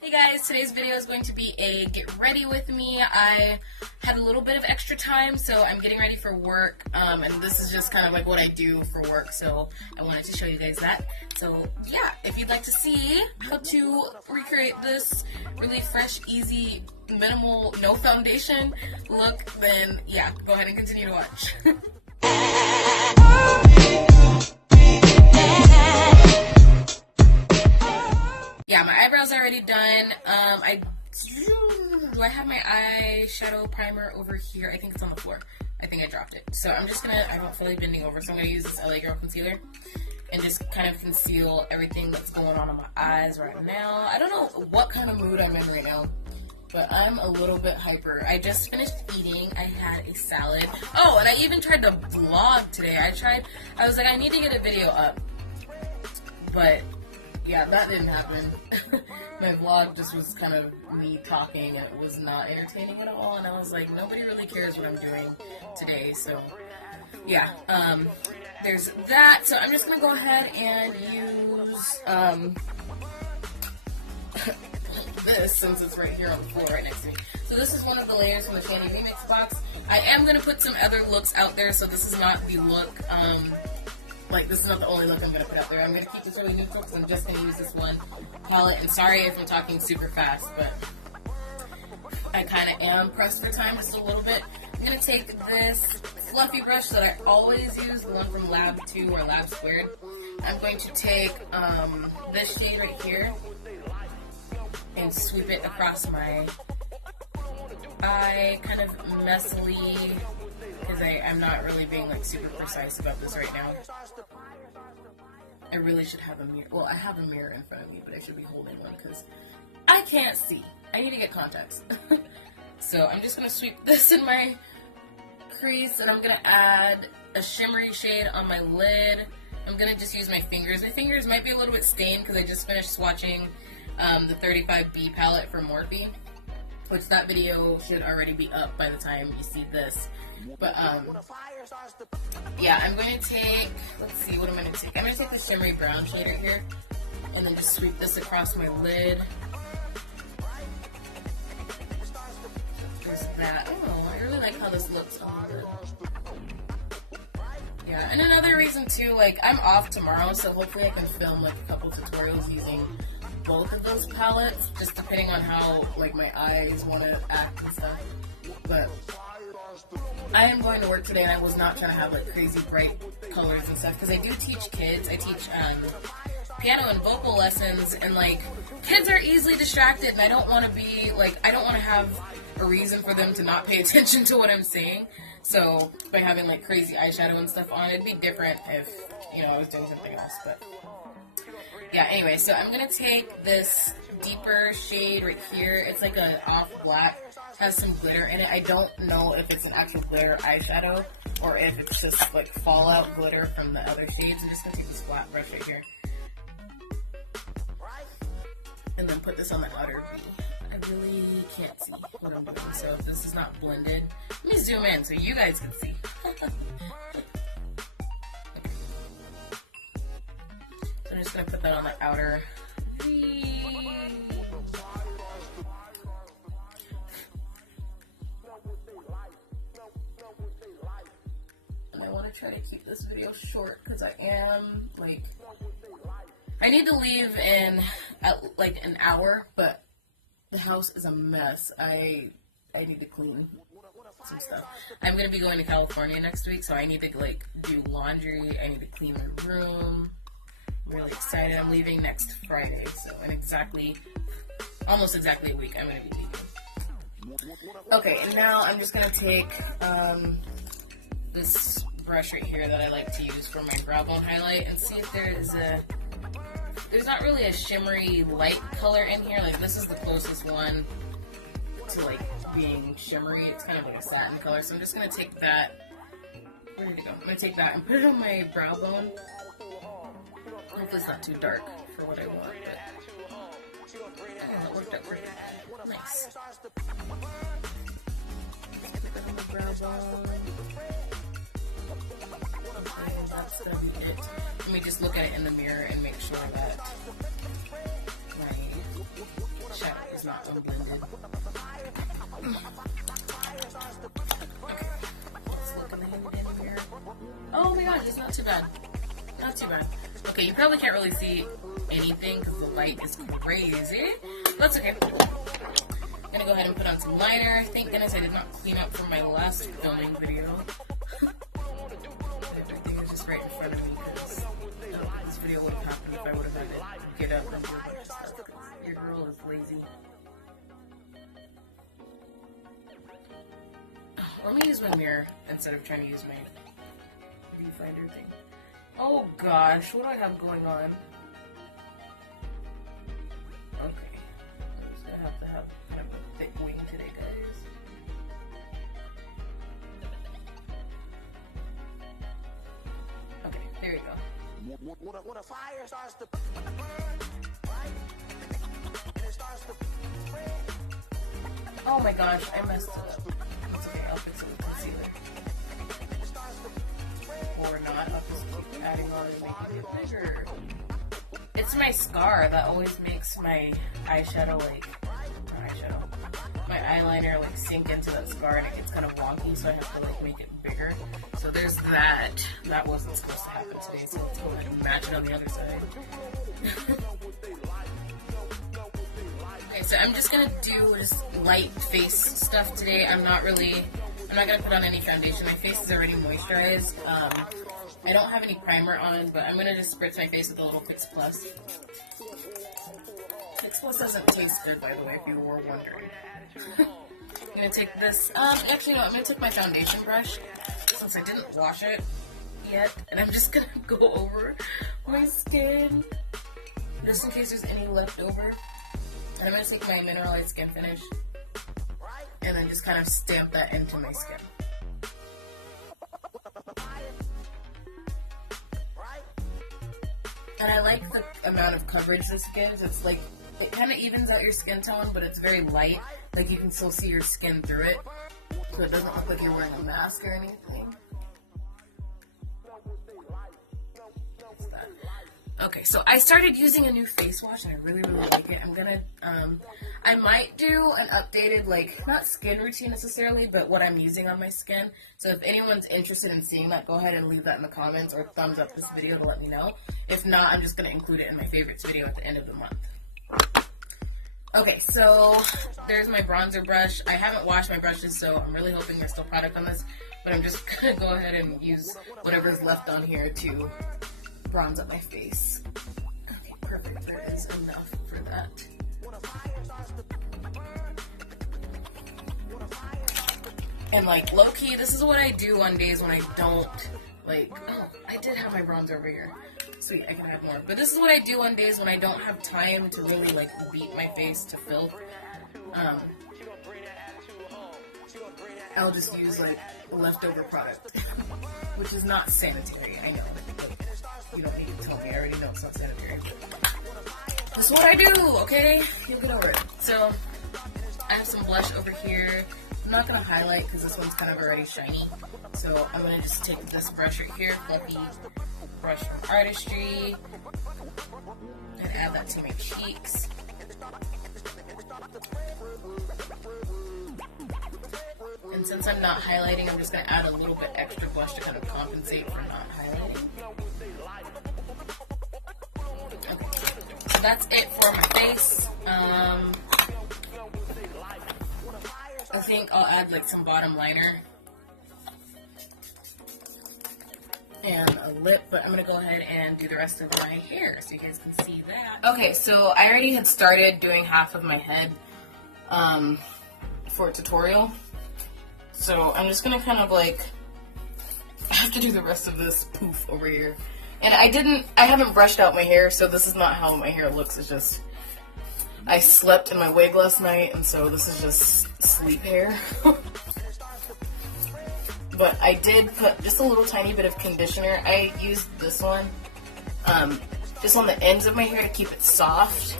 Hey guys, today's video is going to be a get ready with me. I had a little bit of extra time, so I'm getting ready for work, and this is just kind of like what I do for work, so I wanted to show you guys that. So yeah, if you'd like to see how to recreate this really fresh, easy, minimal, no foundation look, then yeah, go ahead and continue to watch. Yeah, my eyebrows are already done. Do I have my eyeshadow primer over here? I think it's on the floor. I think I dropped it. So I don't feel like bending over, so I'm gonna use this LA Girl concealer and just kind of conceal everything that's going on my eyes right now. I don't know what kind of mood I'm in right now, but I'm a little bit hyper. I just finished eating. I had a salad. Oh, and I even tried to vlog today. I was like, I need to get a video up, but yeah, that didn't happen. My vlog just was kind of me talking, and it was not entertaining at all, and I was like, nobody really cares what I'm doing today, so yeah, there's that. So I'm just going to go ahead and use this, since it's right here on the floor right next to me. So this is one of the layers from the Candy Remix box. I am going to put some other looks out there, so this is not the look, this is not the only look I'm going to put out there. I'm going to keep this really neutral because I'm just going to use this one palette. And sorry if I'm talking super fast, but I kind of am pressed for time just a little bit. I'm going to take this fluffy brush that I always use, the one from Lab 2 or Lab Squared. I'm going to take this shade right here and sweep it across my eye, kind of messily, because I'm not really being super precise about this right now. I really should have a mirror. Well, I have a mirror in front of me, but I should be holding one because I can't see. I need to get contacts. So I'm just going to sweep this in my crease, and I'm going to add a shimmery shade on my lid. I'm going to just use my fingers. My fingers might be a little bit stained because I just finished swatching the 35B palette for Morphe, which that video should already be up by the time you see this. But, yeah, I'm going to take, let's see, what I'm going to take. I'm going to take the shimmery brown shade right here, and then just sweep this across my lid. There's that. Oh, I really like how this looks on the lid. Yeah, and another reason, too, I'm off tomorrow, so hopefully I can film, a couple tutorials using both of those palettes, just depending on how, my eyes want to act and stuff. But I am going to work today, and I was not trying to have crazy bright colors and stuff, because I do teach kids. I teach piano and vocal lessons, and kids are easily distracted, and I don't want to be I don't want to have a reason for them to not pay attention to what I'm saying. So by having crazy eyeshadow and stuff on, it'd be different if I was doing something else. But yeah, anyway, so I'm gonna take this deeper shade right here. It's an off black. Has some glitter in it. I don't know if it's an actual glitter eyeshadow or if it's just fallout glitter from the other shades. I'm just gonna take this flat brush right here and then put this on the outer V. I really can't see what I'm doing, so if this is not blended, let me zoom in so you guys can see. So I'm just gonna put that on the outer V. I want to try to keep this video short because I am I need to leave in at an hour, but the house is a mess. I need to clean some stuff. I'm going to be going to California next week, so I need to do laundry. I need to clean my room. I'm really excited. I'm leaving next Friday, so in almost exactly a week I'm going to be leaving. Okay, and now I'm just going to take this brush right here that I like to use for my brow bone highlight and see if there's not really a shimmery light color in here. This is the closest one to being shimmery. It's kind of a satin color, so I'm just going to take that. Where did it go? I'm going to take that and put it on my brow bone. Hopefully it's not too dark for what I want, but it worked out pretty good. Nice. Put that on the brow bone. That's gonna be it. Let me just look at it in the mirror and make sure that my shadow is not unblended. Okay, let's look in the hidden mirror. Oh my gosh, it's not too bad. Not too bad. Okay, you probably can't really see anything because the light is crazy. That's okay. I'm gonna go ahead and put on some liner. Thank goodness I did not clean up from my last filming video. Everything is just right in front of me because this video wouldn't happen if I would have had to get up and do a bunch of stuff because your girl is lazy. Let me use my mirror instead of trying to use my viewfinder thing. Oh gosh, what do I have going on? Okay. I'm just gonna have to have kind of a thick wing today, guys. Okay, there you go. When a fire starts to burn, right? And it starts to spread. Oh my gosh, I messed it up. It's okay, I'll fix it with concealer. Or not, I'll just keep adding on and making it bigger. It's my scar that always makes my eyeshadow, my eyeliner sink into that scar and it gets kind of wonky, so I have to make it bigger. So there's that. That wasn't supposed to happen today, so let's go ahead and match it on the other side. Okay, so I'm just gonna do just light face stuff today. I'm not gonna put on any foundation. My face is already moisturized. I don't have any primer on, but I'm gonna just spritz my face with a little Fix Plus. Fix Plus doesn't taste good, by the way, if you were wondering. I'm gonna take this, actually no, I'm gonna take my foundation brush, since I didn't wash it yet, and I'm just gonna go over my skin, just in case there's any left over. And I'm gonna take my Mineralized Skin Finish, and then just kind of stamp that into my skin. And I like the amount of coverage this gives. It's like, it kind of evens out your skin tone, but it's very light. Like, you can still see your skin through it. So it doesn't look like you're wearing a mask or anything. Okay, so I started using a new face wash, and I really, really like it. I'm gonna, I might do an updated, not skin routine necessarily, but what I'm using on my skin. So if anyone's interested in seeing that, go ahead and leave that in the comments or thumbs up this video to let me know. If not, I'm just gonna include it in my favorites video at the end of the month. Okay, so there's my bronzer brush. I haven't washed my brushes, so I'm really hoping there's still product on this, but I'm just gonna go ahead and use whatever's left on here to bronze up my face. Okay, perfect. That is enough for that. And low-key, this is what I do on days when I don't, oh, I did have my bronzer over here. Sweet, I can have more. But this is what I do on days when I don't have time to really, beat my face to filth. I'll just use, leftover product, which is not sanitary, I know. You don't need to tell me, I already know it's not sanitary. This is what I do, okay? You'll get over it. So, I have some blush over here. I'm not going to highlight because this one's kind of already shiny. So, I'm going to just take this brush right here, fluffy brush from Artistry, and add that to my cheeks. And since I'm not highlighting, I'm just going to add a little bit extra blush to kind of compensate for not highlighting. Okay. So that's it for my face. I think I'll add some bottom liner and a lip, but I'm going to go ahead and do the rest of my hair so you guys can see that. Okay, so I already had started doing half of my head for a tutorial. So I'm just going to kind of I have to do the rest of this poof over here. And I haven't brushed out my hair, so this is not how my hair looks. It's just, I slept in my wig last night, and so this is just sleep hair. But I did put just a little tiny bit of conditioner. I used this one just on the ends of my hair to keep it soft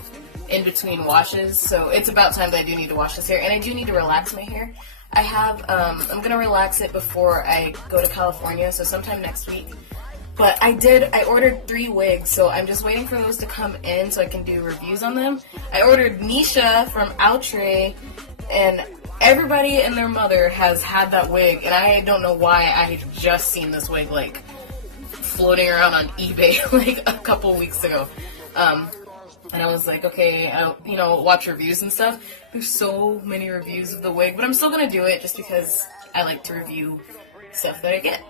in between washes. So it's about time that I do need to wash this hair, and I do need to relax my hair. I'm going to relax it before I go to California, so sometime next week. But I ordered 3 wigs, so I'm just waiting for those to come in so I can do reviews on them. I ordered Nisha from Outre, and everybody and their mother has had that wig, and I don't know why I had just seen this wig, like, floating around on eBay, like, a couple weeks ago. And I was like, okay, you know, watch reviews and stuff. There's so many reviews of the wig, but I'm still gonna do it just because I like to review stuff that I get.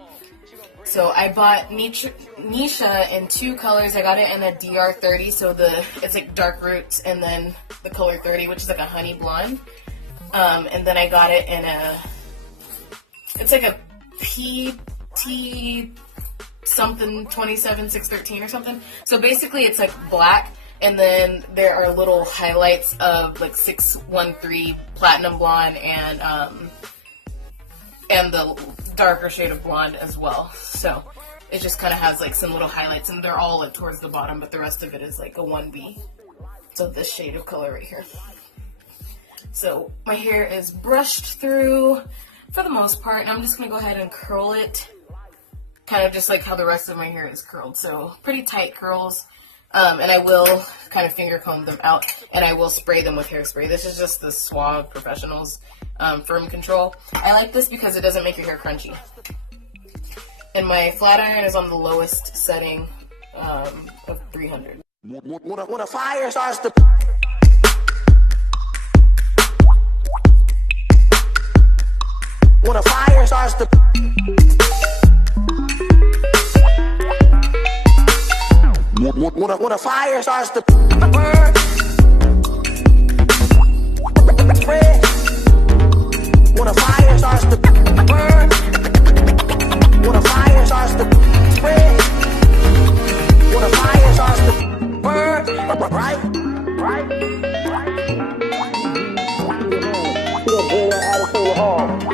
So I bought Nisha in 2 colors. I got it in a DR30, so it's like dark roots, and then the color 30, which is like a honey blonde. And then I got it in it's like a PT something 27613 or something. So basically it's like black, and then there are little highlights of like 613 platinum blonde and the darker shade of blonde as well. So it just kind of has like some little highlights, and they're all like towards the bottom, but the rest of it is like a 1B. So this shade of color right here. So my hair is brushed through for the most part, and I'm just going to go ahead and curl it, kind of just like how the rest of my hair is curled. So pretty tight curls, and I will kind of finger comb them out, and I will spray them with hairspray. This is just the Suave Professionals Firm Control. I like this because it doesn't make your hair crunchy. And my flat iron is on the lowest setting of 300. When a fire starts to... When a fire starts to... When a fire starts to burn, spread. When a fire starts to burn, when a fire starts to spread, when a fire starts to burn, right?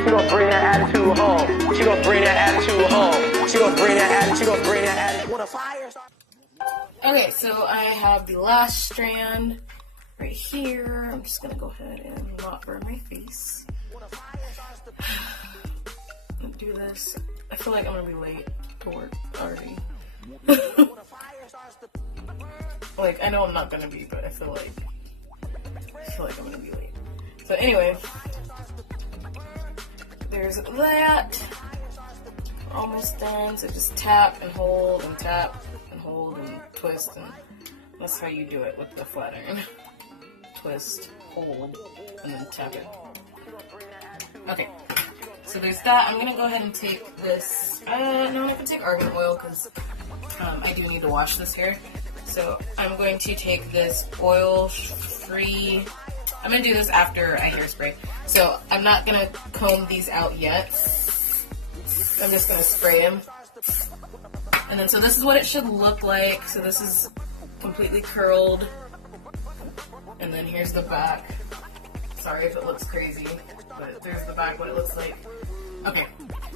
She gonna bring that attitude home. She gonna bring that attitude home. She gonna bring that attitude. She gonna bring that attitude. When a fire starts. Okay, so I have the last strand right here. I'm just gonna go ahead and not burn my face. Do this. I feel like I'm gonna be late to work already. Like, I know I'm not gonna be, but I feel like I'm gonna be late. So anyway, there's that. Almost done. So just tap and hold and tap and hold and twist, and that's how you do it with the flat iron. Twist, hold, and then tap it. Okay, so there's that. I'm gonna go ahead and take this. No, I'm not gonna take argan oil because I do need to wash this hair. So I'm going to take this oil-free. I'm gonna do this after I hairspray. So I'm not gonna comb these out yet. I'm just gonna spray them. And then, so this is what it should look like. So this is completely curled. And then here's the back. Sorry if it looks crazy, but there's the back, what it looks like. Okay,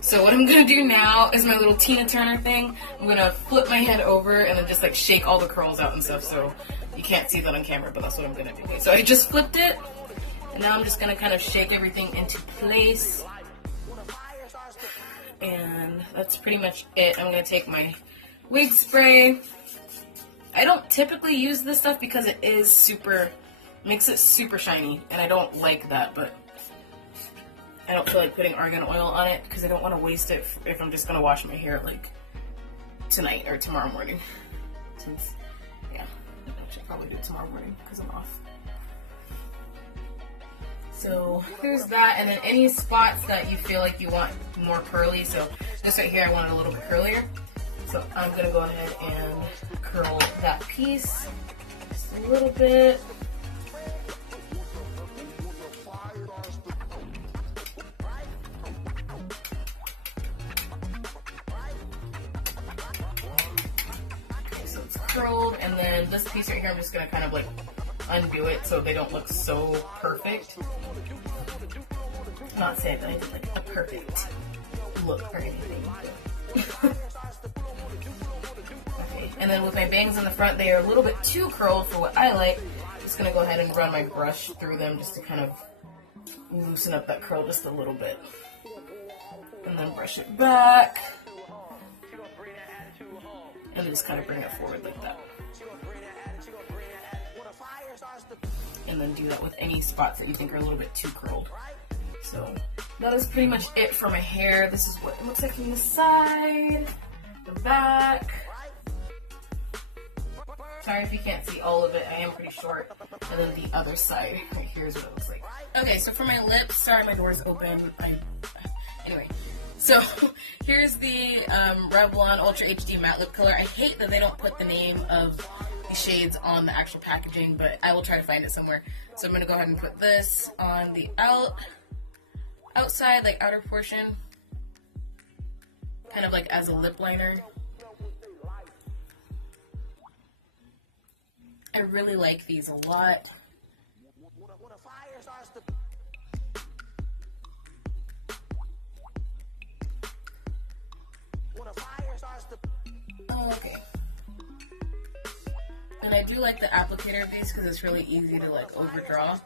so what I'm gonna do now is my little Tina Turner thing. I'm gonna flip my head over and then just like shake all the curls out and stuff, so you can't see that on camera, but that's what I'm gonna do. So I just flipped it, and now I'm just gonna kind of shake everything into place. And that's pretty much it. I'm gonna take my wig spray. I don't typically use this stuff because it is makes it super shiny, and I don't like that, but I don't feel like putting argan oil on it because I don't want to waste it if I'm just gonna wash my hair like tonight or tomorrow morning. Since, yeah, I should probably do it tomorrow morning because I'm off. So there's that, and then any spots that you feel like you want more curly. So this right here, I want it a little bit curlier. So I'm gonna go ahead and curl that piece just a little bit. Okay, so it's curled, and then this piece right here, I'm just gonna kind of like undo it so they don't look so perfect. Not saying that I did like a perfect look or anything. Okay, and then with my bangs in the front, they are a little bit too curled for what I like. I'm just gonna go ahead and run my brush through them just to kind of loosen up that curl just a little bit. And then brush it back. And then just kind of bring it forward like that. And then do that with any spots that you think are a little bit too curled. So that is pretty much it for my hair. This is what it looks like from the side, the back. Sorry if you can't see all of it, I am pretty short. And then the other side, here's what it looks like. Okay, so for my lips, sorry my door's open. Anyway, so here's the Revlon Ultra HD Matte Lip Color. I hate that they don't put the name of the shades on the actual packaging, but I will try to find it somewhere. So I'm going to go ahead and put this on the outside, like outer portion, kind of like as a lip liner. I really like these a lot. Okay. And I do like the applicator of these because it's really easy to like overdraw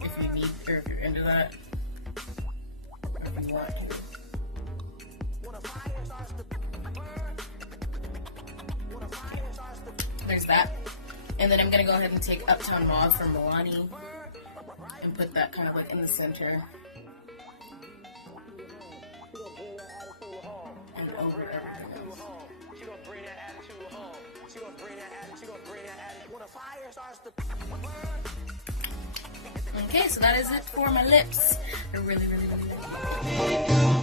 if you need, or if you're into that, or if you want to. There's that. And then I'm going to go ahead and take Uptown Mauve from Milani and put that kind of like in the center. And over everything else. Okay, so that is it for my lips. I really, really, really like it.